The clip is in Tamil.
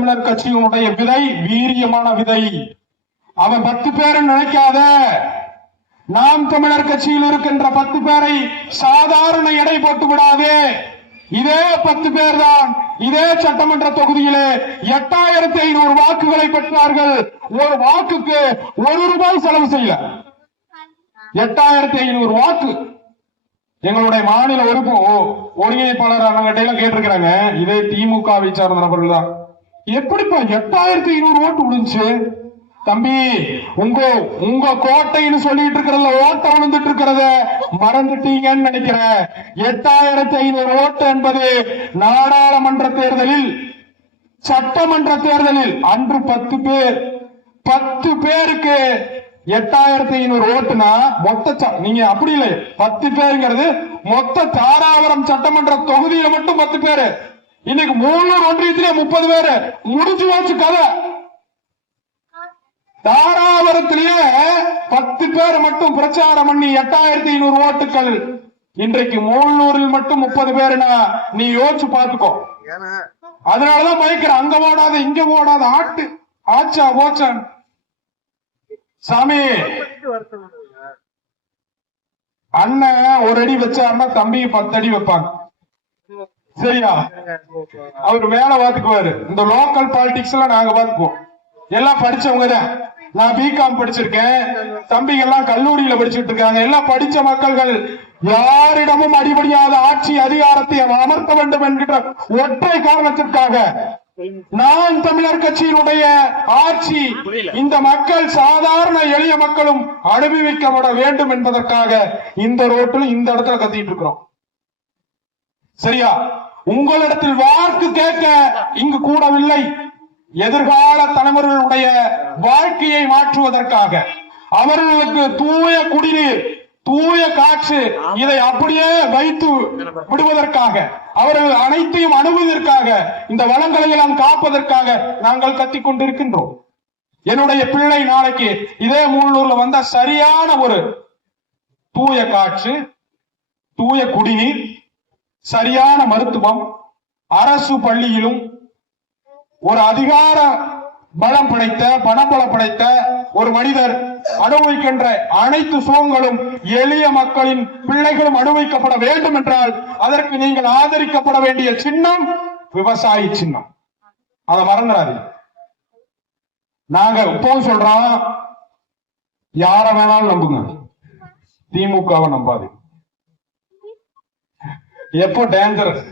தமிழர் கட்சியினுடைய விதை வீரியமான விதை. அவன் 10 பேரை நினைக்காத. நாம் தமிழர் கட்சியில் இருக்கின்ற 10 பேரை சாதாரண எடை போட்டு விடாதே. இதே 10 பேர் தான் இதே சட்டமன்ற தொகுதியிலே 8500 வாக்குகளை பெற்றார்கள். ஒரு வாக்குக்கு 1 ரூபாய் செலவு செய்யல. 8500 வாக்கு. எங்களுடைய மாநில ஒருங்கிணைப்பாளர் அவங்ககிட்ட கேட்டிருக்கிறாங்க. இதே திமுகவை சார்ந்த நபர்கள் தான். எப்படிப்பா 8500 ஓட்டு விழுந்துச்சு? தம்பி, உங்க கோட்டைன்னு சொல்லிட்டு இருக்கிறத ஓட்ட விழுந்துட்டு இருக்கிறத மறந்துட்டீங்கன்னு நினைக்கிறேன். 8500 ஓட்டு என்பது நாடாளுமன்ற தேர்தலில், சட்டமன்ற தேர்தலில் அன்று 10 பேருக்கு 8500 ஓட்டுனா மொத்த, நீங்க அப்படி இல்லை, 10 பேருங்கிறது மொத்த தாராபுரம் சட்டமன்ற தொகுதியில மட்டும் 10 பேரு. இன்னைக்கு 3 ஒன்றியத்திலே 30 பேரு. முடிஞ்சு போச்சு கதை. தாராபுரத்திலேயே 10 பேர் மட்டும் பிரச்சாரம் பண்ணி 8500 ஓட்டுகள். இன்றைக்கு 300 மட்டும் 30 பேருனா நீ யோசிச்சு பாத்துக்கோ. அதனாலதான் பயக்கிற, அங்க ஓடாத இங்க ஓடாத, ஆட்டு ஆச்சா போச்சான். சாமி, அண்ணன் 1 அடி வச்சாருன்னா தம்பி 10 அடி வைப்பாங்க. சரியா? அவர் வேலை பார்த்துக்குவாரு. இந்த லோக்கல் பாலிடிக்ஸ் எல்லாம் நாங்க பார்த்துக்குவோம். எல்லாம் படிச்சவங்க தான். நான் பிகாம் படிச்சிருக்கேன், தம்பிகள் எல்லாம் கல்லூரியில படிச்சுட்டு இருக்காங்க. எல்லாம் படிச்ச மக்கள்கள். யாரிடமும் அடிபடியாத ஆட்சி அதிகாரத்தை அமர்த்த வேண்டும் என்கிற ஒற்றை காரணத்திற்காக நான் தமிழர் கட்சியினுடைய ஆட்சி இந்த மக்கள், சாதாரண எளிய மக்களும் அனுபவிக்கப்பட வேண்டும் என்பதற்காக இந்த ரோட்டில் இந்த இடத்துல கத்திட்டு இருக்கிறோம். சரியா? உங்களிடத்தில் வாக்கு கேட்க இங்கு கூடவில்லை. எதிர்கால தலைவர்களுடைய வாழ்க்கையை மாற்றுவதற்காக, அவர்களுக்கு தூய குடிநீர், தூய காற்று, இதை அப்படியே வைத்து விடுவதற்காக, அவர்கள் அனைத்தையும் அணுகுவதற்காக, இந்த வளங்களை எல்லாம் காப்பதற்காக நாங்கள் கத்திக் கொண்டிருக்கின்றோம். என்னுடைய பிள்ளை நாளைக்கு இதே மூலூர்ல வந்தா சரியான ஒரு தூய காற்று, தூய குடிநீர், சரியான மருத்துவம், அரசு பள்ளியிலும் ஒரு அதிகார பலம் படைத்த, பணபலம் படைத்த ஒரு மனிதர் அனுபவிக்கின்ற அனைத்து சுகங்களும் எளிய மக்களின் பிள்ளைகளும் அனுபவிக்கப்பட வேண்டும் என்றால் அதற்கு நீங்கள் ஆதரிக்கப்பட வேண்டிய சின்னம் விவசாயி சின்னம். அதை மறந்துடாதீங்க. நாங்க இப்பவும் சொல்றோம், யார வேணாலும் நம்புங்க, திமுகவை நம்பாது. எப்போ டேஞ்சரஸ்.